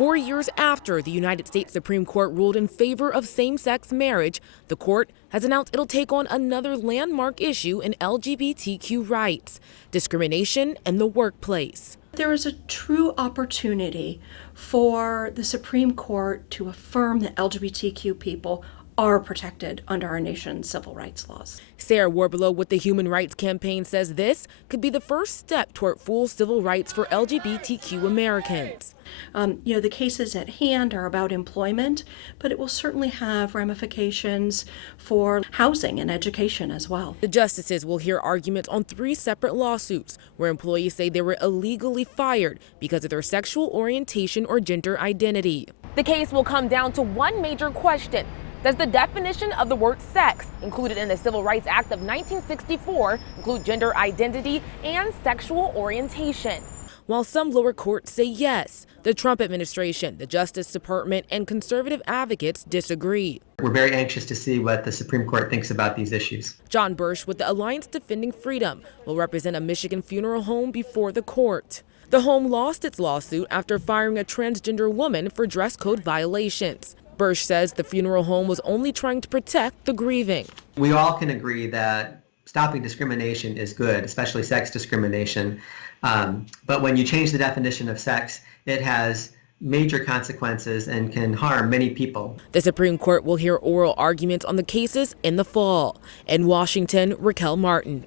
4 years after the United States Supreme Court ruled in favor of same-sex marriage, the court has announced it'll take on another landmark issue in LGBTQ rights: discrimination in the workplace. There is a true opportunity for the Supreme Court to affirm that LGBTQ people are protected under our nation's civil rights laws. Sarah Warbelow with the Human Rights Campaign says this could be the first step toward full civil rights for LGBTQ Americans. The cases at hand are about employment, but it will certainly have ramifications for housing and education as well. The justices will hear arguments on 3 separate lawsuits where employees say they were illegally fired because of their sexual orientation or gender identity. The case will come down to one major question: does the definition of the word sex included in the Civil Rights Act of 1964 include gender identity and sexual orientation? While some lower courts say yes, the Trump administration, the Justice Department, and conservative advocates disagree. We're very anxious to see what the Supreme Court thinks about these issues. John Bursch with the Alliance Defending Freedom will represent a Michigan funeral home before the court. The home lost its lawsuit after firing a transgender woman for dress code violations. Bursch says the funeral home was only trying to protect the grieving. We all can agree that stopping discrimination is good, especially sex discrimination. But when you change the definition of sex, it has major consequences and can harm many people. The Supreme Court will hear oral arguments on the cases in the fall. In Washington, Raquel Martin.